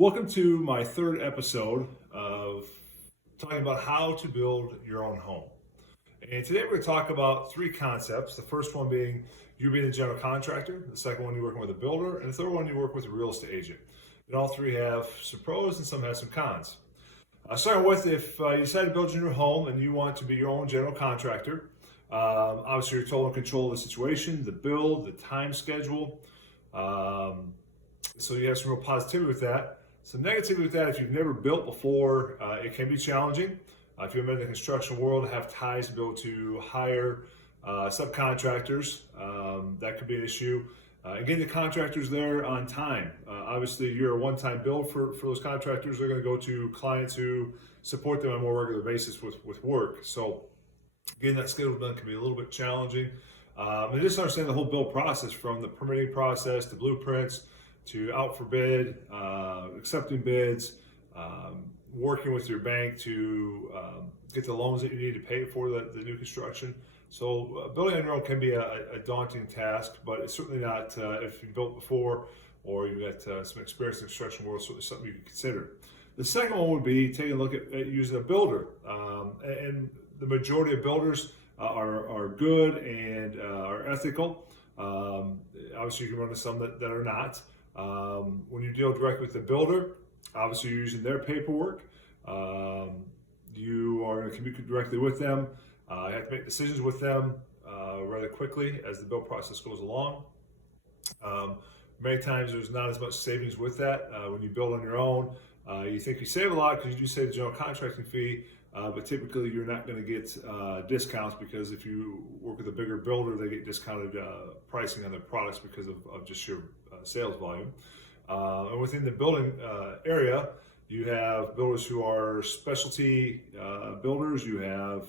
Welcome to my third episode of talking about how to build your own home. And today we're going to talk about three concepts. The first one being you being a general contractor, the second one you're working with a builder, and the third one you work with a real estate agent. And all three have some pros and some have some cons. Starting with if you decide to build your new home and you want to be your own general contractor, obviously you're total in control of the situation, the build, the time schedule. So you have some real positivity with that. Some negativity with that, if you've never built before, it can be challenging. If you've been in the construction world, have ties to be able to hire subcontractors, that could be an issue. And getting the contractors there on time. Obviously, you're a one-time build for those contractors. They're going to go to clients who support them on a more regular basis with work. So getting that schedule done can be a little bit challenging. And just understand the whole build process, from the permitting process to blueprints, to out for bid, accepting bids, working with your bank to get the loans that you need to pay for the new construction. So building on your own can be a daunting task, but it's certainly not, if you've built before or you've got some experience in the construction world, certainly something you can consider. The second one would be taking a look at using a builder. And the majority of builders are good and are ethical. Obviously, you can run into some that are not. When you deal directly with the builder, obviously you're using their paperwork. You are going to communicate directly with them. You have to make decisions with them rather quickly as the build process goes along. Many times there's not as much savings with that. When you build on your own, you think you save a lot because you do save the general contracting fee, but typically you're not going to get discounts, because if you work with a bigger builder, they get discounted pricing on their products because of just sheer sales volume. And within the building area, you have builders who are specialty builders, you have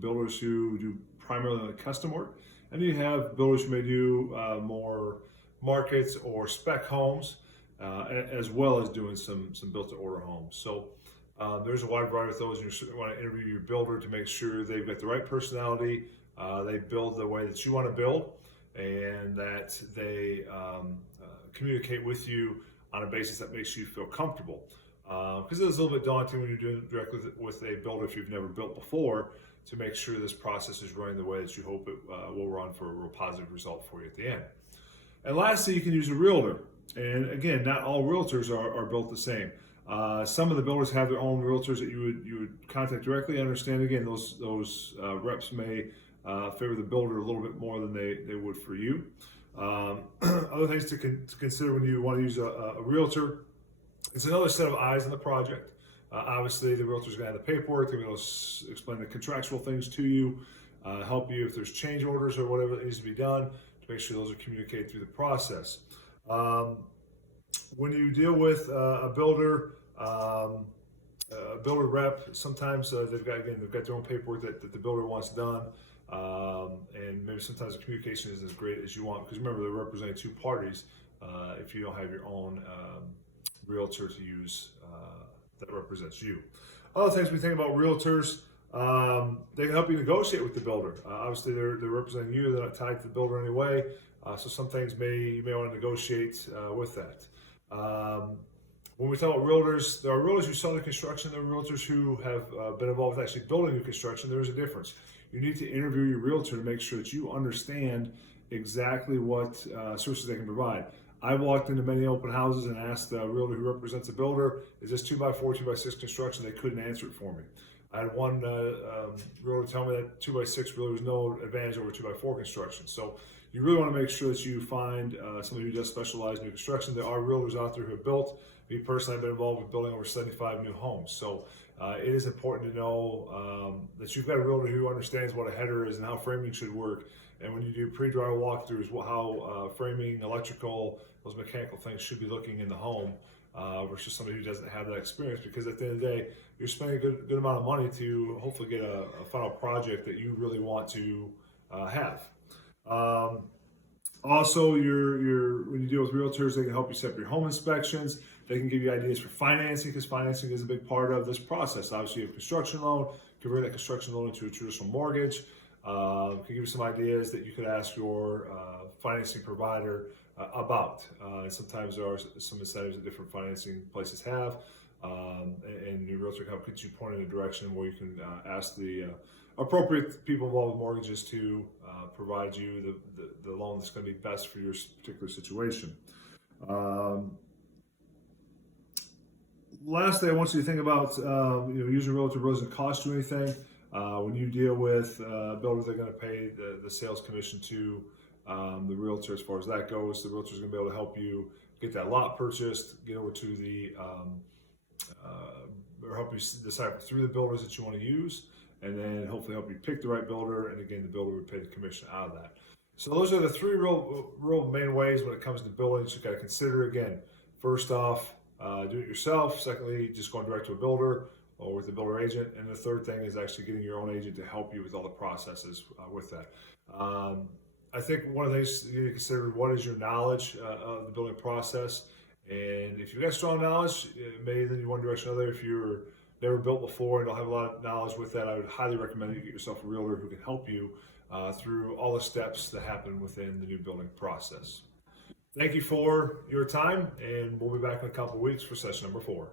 builders who do primarily custom work, and you have builders who may do more markets or spec homes, as well as doing some built-to-order homes. So there's a wide variety of those, and you certainly want to interview your builder to make sure they've got the right personality, they build the way that you want to build, and that they communicate with you on a basis that makes you feel comfortable. Because it's a little bit daunting when you're doing it directly with a builder if you've never built before, to make sure this process is running the way that you hope it will run for a real positive result for you at the end. And lastly, you can use a realtor. And again, not all realtors are built the same. Some of the builders have their own realtors that you would contact directly. I understand, again, those reps may favor the builder a little bit more than they would for you. Other things to consider when you want to use a realtor, it's another set of eyes on the project. Obviously, the realtor's going to have the paperwork. They're going to explain the contractual things to you, help you if there's change orders or whatever that needs to be done, to make sure those are communicated through the process. When you deal with a builder rep, sometimes they've got their own paperwork that the builder wants done, and maybe sometimes the communication isn't as great as you want, because remember, they're representing two parties if you don't have your own realtor to use that represents you. Other things we think about realtors, they can help you negotiate with the builder. Obviously, they're representing you; they're not tied to the builder anyway. So some things you may want to negotiate with that. When we talk about realtors, there are realtors who sell new construction. There are realtors who have been involved with actually building new construction. There is a difference. You need to interview your realtor to make sure that you understand exactly what services they can provide. I've walked into many open houses and asked the realtor who represents a builder, is this 2x4, 2x6 construction? They couldn't answer it for me. I had one realtor tell me that 2x6 really was no advantage over 2x4 construction. So you really want to make sure that you find somebody who does specialize in new construction. There are realtors out there who have built. Me personally, I've been involved with building over 75 new homes. So it is important to know that you've got a realtor who understands what a header is and how framing should work. And when you do pre-drywall walkthroughs, how framing, electrical, those mechanical things should be looking in the home versus somebody who doesn't have that experience. Because at the end of the day, you're spending a good amount of money to hopefully get a final project that you really want to have. Also, when you deal with realtors, they can help you set up your home inspections. They can give you ideas for financing, because financing is a big part of this process. Obviously, you have a construction loan, convert that construction loan into a traditional mortgage. Can give you some ideas that you could ask your financing provider about. And sometimes there are some incentives that different financing places have, and your realtor can help get you pointed in a direction where you can ask the appropriate people involved with mortgages to provide you the loan that's going to be best for your particular situation. Lastly, I want you to think about using a realtor really doesn't cost you anything. When you deal with builders, they're going to pay the sales commission to the realtor. As far as that goes, the realtor is going to be able to help you get that lot purchased, get over to the or help you decide through the builders that you want to use, and then hopefully help you pick the right builder. And again, the builder would pay the commission out of that. So those are the three real main ways when it comes to building that you got to consider. Again, first off, do it yourself. Secondly, just going direct to a builder or with a builder agent. And the third thing is actually getting your own agent to help you with all the processes with that. I think one of the things you need to consider, what is your knowledge of the building process? And if you've got strong knowledge, maybe then you one direction or another. If you're never built before and don't have a lot of knowledge with that, I would highly recommend you get yourself a realtor who can help you through all the steps that happen within the new building process. Thank you for your time, and we'll be back in a couple of weeks for session number 4.